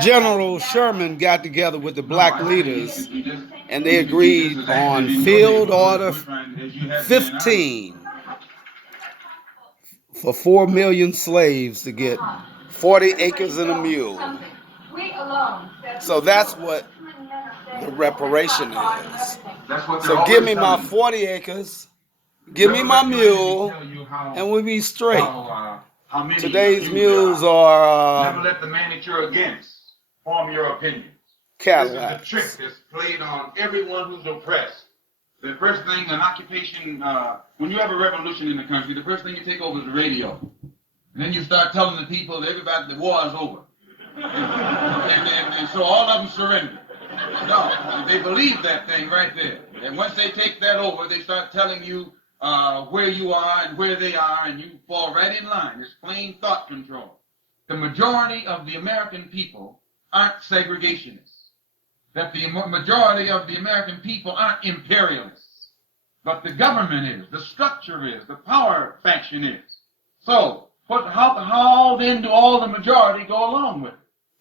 General Sherman got together with the black leaders and they agreed on Field Order 15 for 4 million slaves to get 40 acres and a mule. So that's what the reparation is. So give me my 40 acres, give me my mule, and we'll be straight. Today's mules are never let the man that you're against form your opinion. Cadillacs. This is the trick that's played on everyone who's oppressed. The first thing, an occupation, when you have a revolution in the country, the first thing you take over is the radio. And then you start telling the people, everybody, the war is over. And so all of them surrender. No, they believe that thing right there. And once they take that over, they start telling you where you are and where they are, and you fall right in line. It's plain thought control. The majority of the American people aren't segregationists. That the majority of the American people aren't imperialists. But the government is, the structure is, the power faction is. So, how then do all the majority go along with it?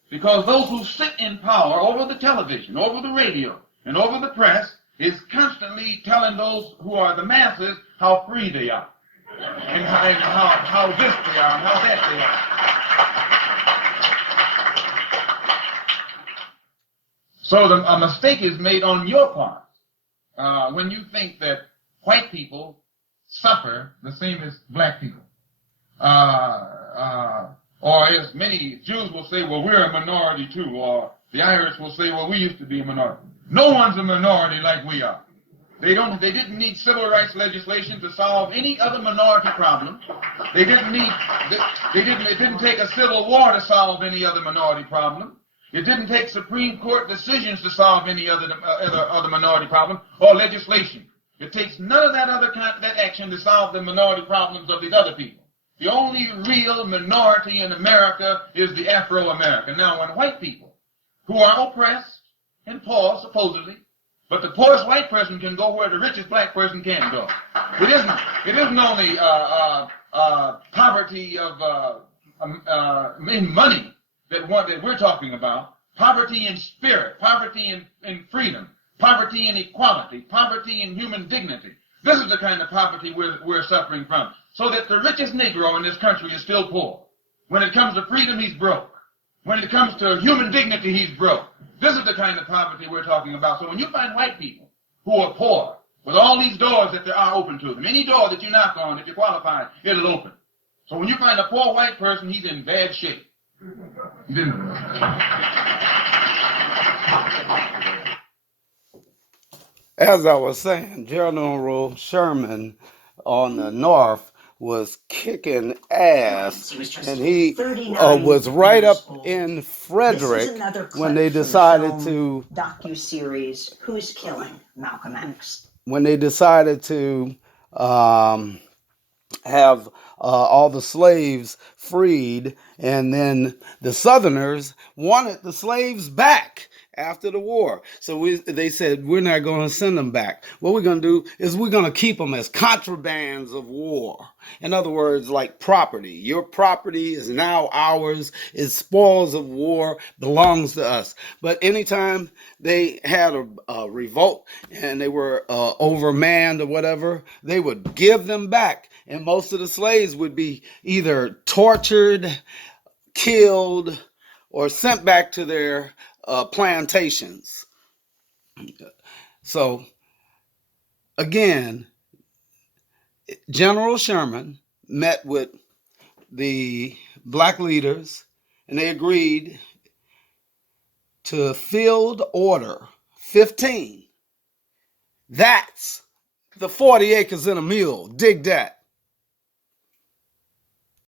Because those who sit in power over the television, over the radio, and over the press is constantly telling those who are the masses how free they are, and how this they are, and how that they are. So a mistake is made on your part when you think that white people suffer the same as black people. Or as many Jews will say, well, we're a minority too. Or the Irish will say, well, we used to be a minority. No one's a minority like we are. They didn't need civil rights legislation to solve any other minority problem. It didn't take a civil war to solve any other minority problem. It didn't take Supreme Court decisions to solve any other minority problem or legislation. It takes none of that action to solve the minority problems of these other people. The only real minority in America is the Afro-American. Now, when white people, who are oppressed and poor, supposedly, but the poorest white person can go where the richest black person can't go. It isn't only poverty in money that we're talking about. Poverty in spirit, poverty in freedom, poverty in equality, poverty in human dignity. This is the kind of poverty we're suffering from. So that the richest Negro in this country is still poor. When it comes to freedom, he's broke. When it comes to human dignity, he's broke. This is the kind of poverty we're talking about. So when you find white people who are poor, with all these doors that there are open to them, any door that you knock on, that you're qualified, it'll open. So when you find a poor white person, he's in bad shape. As I was saying, General Sherman on the North was kicking ass, and he was right up in Frederick when they decided to docu-series Who's Killing Malcolm X. When they decided to have all the slaves freed, and then the Southerners wanted the slaves back after the war. So they said, we're not going to send them back. What we're going to do is we're going to keep them as contrabands of war. In other words, like property. Your property is now ours. It's spoils of war, belongs to us. But anytime they had a revolt and they were overmanned or whatever, they would give them back. And most of the slaves would be either tortured, killed, or sent back to their plantations. So, again, General Sherman met with the black leaders and they agreed to Field Order 15. That's the 40 acres and a mule. Dig that.